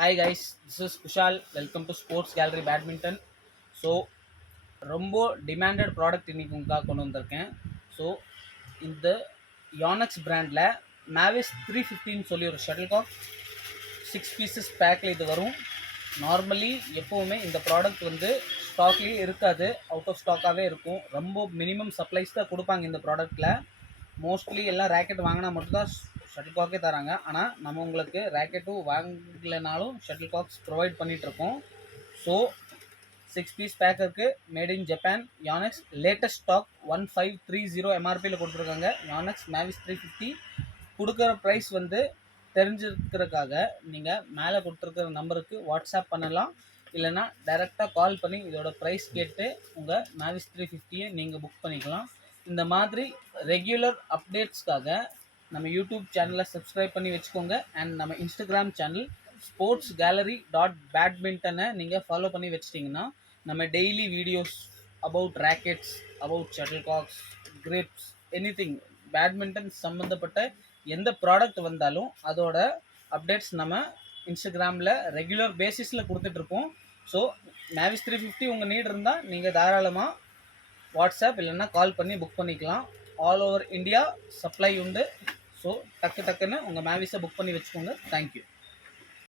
Hi guys this is Kushal welcome to sports gallery badminton so ரொம்ப demanded product இன்றைக்கி உங்களுக்காக கொண்டு வந்திருக்கேன். ஸோ இந்த யானக்ஸ் பிராண்டில் மேவிஸ் த்ரீ ஃபிஃப்டின்னு சொல்லி ஒரு ஷட்டில் காக் சிக்ஸ் பீசஸ் பேக்கில் இது வரும். நார்மலி எப்போவுமே இந்த ப்ராடக்ட் வந்து ஸ்டாக்லேயே இருக்காது. அவுட் ஆஃப் ஸ்டாக்காகவே இருக்கும். ரொம்ப மினிமம் சப்ளைஸ் தான் கொடுப்பாங்க இந்த ப்ராடக்ட்டில் மோஸ்ட்லி எல்லாம் ரேக்கெட் வாங்கினா மட்டும்தான் ஷட்டில் காக்கே தராங்க. ஆனால் நம்ம உங்களுக்கு ரேக்கெட்டும் வாங்கலைனாலும் ஷட்டில் காக்ஸ் ப்ரொவைட் பண்ணிகிட்ருக்கோம் so six piece பேக்கருக்கு made in Japan Yonex latest stock one five three zero எம்ஆர்பியில் கொடுத்துருக்காங்க. யானக்ஸ் மேவிஸ் த்ரீ ஃபிஃப்டி கொடுக்குற ப்ரைஸ் வந்து தெரிஞ்சிருக்கிறதுக்காக நீங்கள் மேலே கொடுத்துருக்கிற நம்பருக்கு வாட்ஸ்அப் பண்ணலாம். இல்லைன்னா டைரெக்டாக கால் பண்ணி இதோட ப்ரைஸ் கேட்டு உங்கள் மேவிஸ் த்ரீ ஃபிஃப்டியை நீங்கள் புக் பண்ணிக்கலாம். இந்த மாதிரி ரெகுலர் அப்டேட்ஸ்க்காக நம்ம யூடியூப் சேனலை சப்ஸ்கிரைப் பண்ணி வச்சுக்கோங்க. அண்ட் நம்ம Instagram channel sports gallery dot பேட்மிண்டனை நீங்கள் ஃபாலோ பண்ணி வச்சிட்டிங்கன்னா நம்ம daily videos about rackets about shuttle cocks grips any thing badminton சம்மந்தப்பட்ட எந்த ப்ராடக்ட் வந்தாலும் அதோட அப்டேட்ஸ் நம்ம இன்ஸ்டாகிராமில் ரெகுலர் பேசிஸில் கொடுத்துட்ருக்கோம் ஸோ மேவிஸ் த்ரீ ஃபிஃப்டி உங்கள் நீட் இருந்தால் நீங்கள் தாராளமாக வாட்ஸ்அப் இல்லைன்னா கால் பண்ணி புக் பண்ணிக்கலாம். ஆல் ஓவர் இந்தியா சப்ளை உண்டு. ஸோ டக்கு டக்குன்னு உங்கள் மேவிஸை புக் பண்ணி வச்சுக்கோங்க. தேங்க்யூ